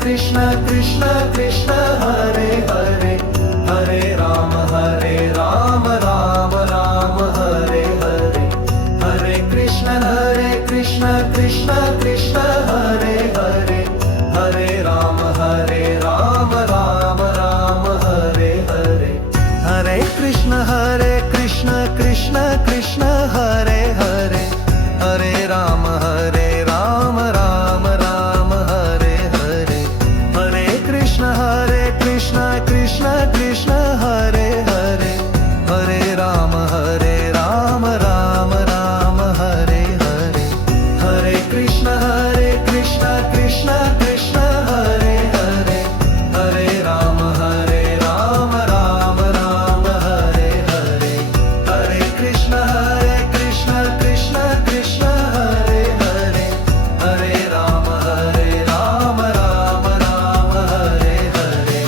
Krishna Krishna Krishna Hare Hare Hare Rama Rama Rama Hare Hare Hare Krishna Krishna Krishna Hare Hare Hare Rama Rama Rama Hare Hare Hare Krishna Krishna Krishna Hare Hare Hare Rama Rama Rama Hare Hare Hare Krishna Krishna Krishna Hare Hare Hare Rama Rama Rama Hare Hare Hare Krishna Krishna Krishna Hare Hare Hare Rama Rama Rama Hare Hare Hare Krishna Krishna Krishna Hare Hare Hare Rama Rama Rama Hare Hare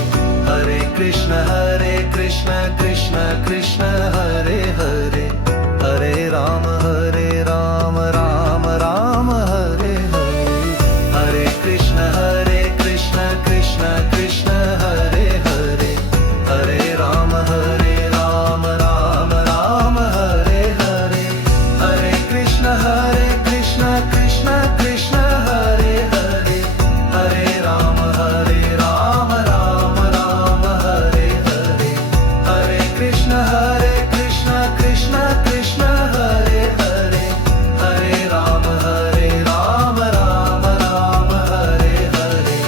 Hare Krishna Krishna Krishna Hare Hare Hare Rama Rama Rama Hare Hare Hare Krishna Krishna Krishna Hare Hare Hare Rama Rama Rama Hare Hare Hare Krishna Krishna Krishna Hare Hare Hare Rama Rama Rama Hare Hare Hare Krishna Krishna Krishna Hare Hare Hare Rama Rama Hare Hare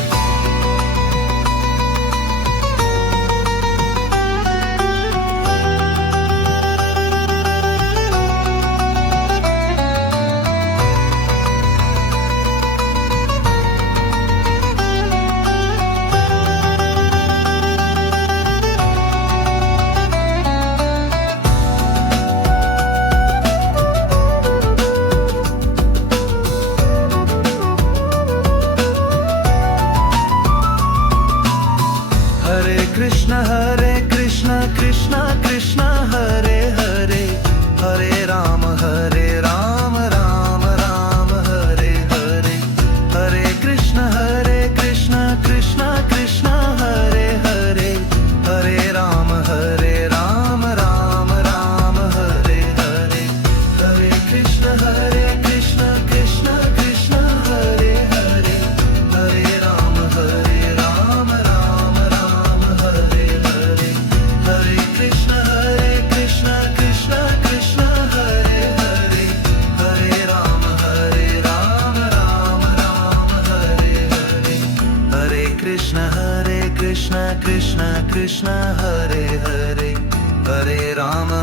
Hare Krishna Krishna Krishna Hare Hare Hare Rama Rama Rama Hare Hare Hare Krishna Krishna Krishna Hare Hare Hare Rama Rama Rama Hare Hare Hare Krishna Krishna Krishna Hare Hare Hare Rama Rama Rama Hare Hare Hare Krishna Krishna Krishna Hare Hare Hare Rama Rama Rama Hare Hare Hare Krishna Krishna Krishna Hare Hare Hare Rama